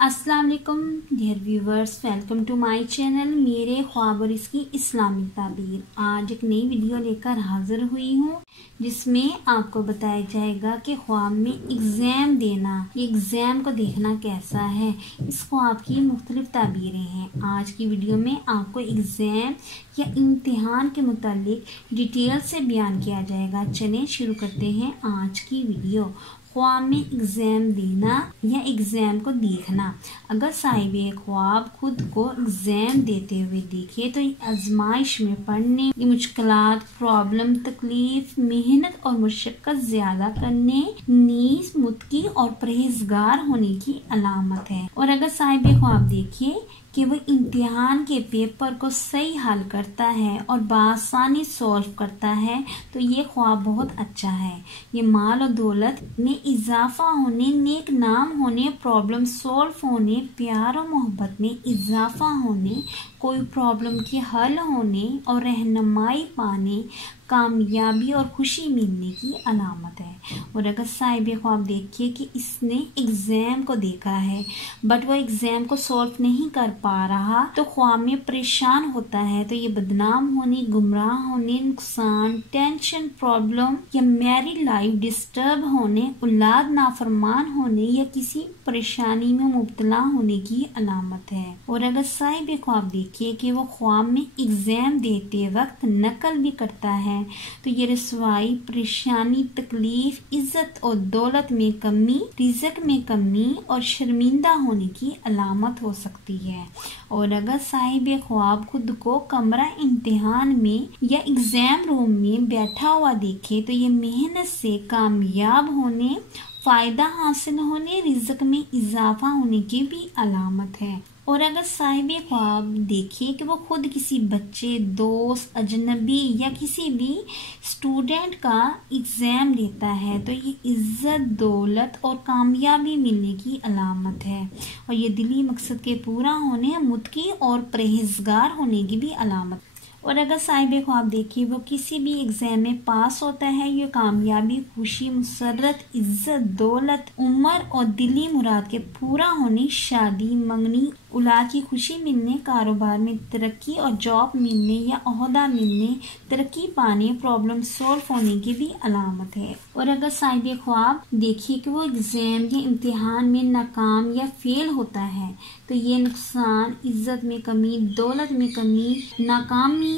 अस्सलाम वालेकुम dear viewers, welcome to my channel मेरे ख्वाब और इसकी इस्लामिक ताबीर। आज एक नई वीडियो लेकर हाजिर हुई हूँ जिसमें आपको बताया जाएगा कि ख्वाब में एग्ज़ाम देना, एग्ज़ाम को देखना कैसा है। इस ख्वाब की मुख्तलिफ ताबीरें हैं। आज की वीडियो में आपको एग्ज़ाम या इम्तिहान के मुतालिक डिटेल से बयान किया जाएगा। चलें शुरू करते हैं आज की वीडियो। ख्वाब में एग्ज़ाम देना या एग्ज़ाम को देखना। अगर साहिब ख्वाब खुद को एग्ज़ाम देते हुए देखे तो आजमाइश में पढ़ने की मुश्किलात, प्रॉब्लम, तकलीफ, मेहनत और मुशक्कत ज़्यादा करने, नीज, मुत्की और परहेजगार होने की अलामत है। और अगर साहिब ख्वाब देखे कि वो इम्तिहान के पेपर को सही हल करता है और बआसानी सॉल्व करता है तो ये ख्वाब बहुत अच्छा है। ये माल और दौलत में इजाफा होने, नेक नाम होने, प्रॉब्लम सॉल्व होने, प्यार और मोहब्बत में इजाफा होने, कोई प्रॉब्लम के हल होने और रहनुमाई पाने, कामयाबी और खुशी मिलने की अलामत है। और अगर साहिब ख्वाब देखिए कि इसने एग्ज़ाम को देखा है बट वो एग्ज़ाम को सॉल्व नहीं कर पा रहा तो ख्वाब में परेशान होता है तो ये बदनाम होने, गुमराह होने, नुकसान, टेंशन, प्रॉब्लम या मैरिड लाइफ डिस्टर्ब होने, औलाद नाफरमान होने या किसी परेशानी में मुब्तला होने की अलामत है। और अगर साहिब ख्वाब देखिए कि वो ख्वाब में एग्ज़ाम देते वक्त नकल भी करता है तो ये रसवाई, परेशानी, तकलीफ, इज्जत और दौलत में कमी, रिज़्क में कमी और शर्मिंदा होने की अलामत हो सकती है। और अगर साहिब ख्वाब खुद को कमरा इम्तिहान में या एग्ज़ाम रूम में बैठा हुआ देखे तो ये मेहनत से कामयाब होने, फ़ायदा हासिल होने, रिज़्क में इजाफा होने की भी अलामत है। और अगर साहिब ख्वाब देखिए कि वो खुद किसी बच्चे, दोस्त, अजनबी या किसी भी स्टूडेंट का एग्ज़ाम देता है तो ये इज्जत, दौलत और कामयाबी मिलने की अलामत है। और ये दिली मकसद के पूरा होने, मुत्की और परहेजगार होने की भी अलामत। और अगर साहिब ख्वाब देखिए वो किसी भी एग्ज़ाम में पास होता है, ये कामयाबी, खुशी, मुसर्रत, इज्जत, दौलत, उम्र और दिली मुराद के पूरा होने, शादी, मंगनी, औलाद की खुशी मिलने, कारोबार में तरक्की और जॉब मिलने या ओहदा मिलने, तरक्की पाने, प्रॉब्लम सॉल्व होने की भी अलामत है। और अगर साहिब ख्वाब देखिए कि वो एग्ज़ाम या इम्तिहान में नाकाम या फेल होता है तो ये नुकसान, इज्जत में कमी, दौलत में कमी, नाकामी,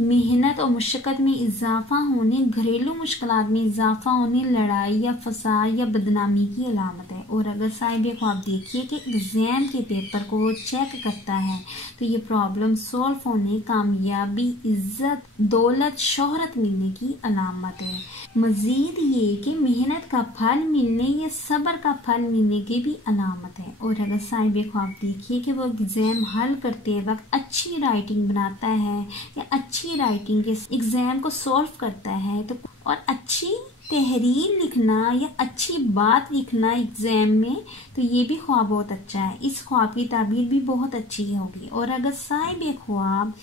मेहनत और मुशक्कत में इजाफा होने, घरेलू मुश्किलात में इजाफा होने, लड़ाई या फसाद या बदनामी की अलामत है। और अगर साहिब ख्वाब देखिए कि एग्ज़ाम के पेपर को वो चेक करता है तो ये प्रॉब्लम सॉल्व होने, कामयाबी, इज्जत, दौलत, शोहरत मिलने की अलामत है। मजीद ये कि मेहनत का फल मिलने या सब्र का फल मिलने की भी अलामत है। और अगर साहिब ख्वाब देखिए कि वो एग्ज़ाम हल करते वक्त अच्छी राइटिंग बनाता है या अच्छी राइटिंग के एग्ज़ाम को सॉल्व करता है तो और अच्छी तहरीर लिखना या अच्छी बात लिखना एग्ज़ाम में तो ये भी ख्वाब बहुत अच्छा है। इस ख्वाब की ताबीर भी बहुत अच्छी होगी। और अगर साहिब ख्वाब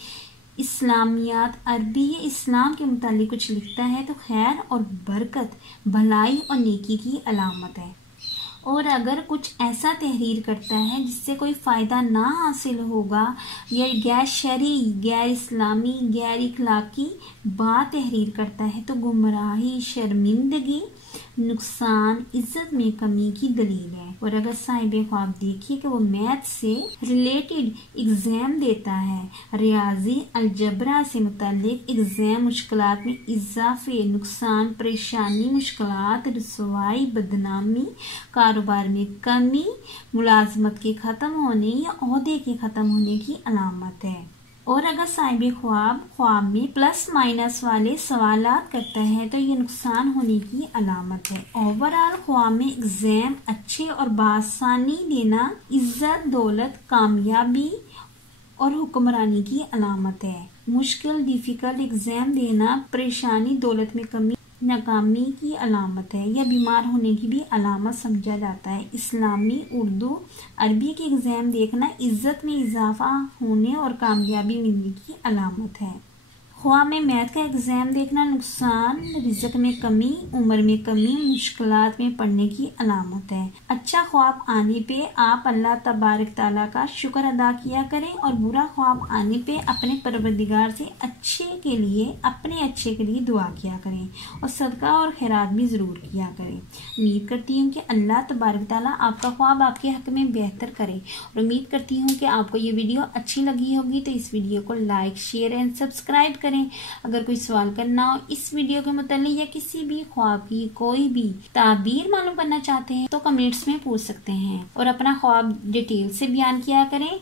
इस्लामियात, अरबी या इस्लाम के मुतालिक कुछ लिखता है तो खैर और बरकत, भलाई और नेकी की अलामत है। और अगर कुछ ऐसा तहरीर करता है जिससे कोई फ़ायदा ना हासिल होगा या गैर शरई, गैर इस्लामी, गैर इखलाकी बात तहरीर करता है तो गुमराही, शर्मिंदगी, नुकसान, इज्जत में कमी की दलील है। और अगर साहिब ख्वाब देखिए कि वो मैथ से रिलेटेड एग्ज़ाम देता है, रियाजी, अलजबरा से मुतालिक एग्ज़ाम, मुश्किलात में इजाफे, नुकसान, परेशानी, मुश्किलात, रसवाई, बदनामी, कारोबार में कमी, मुलाजमत के ख़त्म होने या ओहदे के ख़त्म होने की अलामत है। और अगर साहिब ख्वाब में प्लस माइनस वाले सवालात करता है तो ये नुकसान होने की अलामत है। ओवरऑल ख्वाब में एग्ज़ाम अच्छे और बासानी देना इज्जत, दौलत, कामयाबी और हुक्मरानी की अलामत है। मुश्किल, डिफ़िकल्ट एग्ज़ाम देना परेशानी, दौलत में कमी, नाकामी की अलामत है या बीमार होने की भी अलामत समझा जाता है। इस्लामी, उर्दू, अरबी के एग्ज़ाम देखना इज्जत में इजाफा होने और कामयाबी मिलने की अलामत है। ख्वाब में मैथ का एग्जाम देखना नुकसान, रिज़्क में कमी, उम्र में कमी, मुश्किलात में पड़ने की अलामत है। अच्छा ख्वाब आने पे आप अल्लाह तबारक ताला का शुक्र अदा किया करें और बुरा ख्वाब आने पे अपने परवरदिगार से अपने अच्छे के लिए दुआ किया करें और सदका और खैरात भी ज़रूर किया करें। उम्मीद करती हूँ कि अल्लाह तबारक ताला आपका ख्वाब आपके हक में बेहतर करे और उम्मीद करती हूँ कि आपको ये वीडियो अच्छी लगी होगी। तो इस वीडियो को लाइक, शेयर एंड सब्सक्राइब करें। अगर कोई सवाल करना हो इस वीडियो के मुताल्लिक या किसी भी ख्वाब की कोई भी ताबीर मालूम करना चाहते हैं तो कमेंट्स में पूछ सकते हैं और अपना ख्वाब डिटेल से बयान किया करें।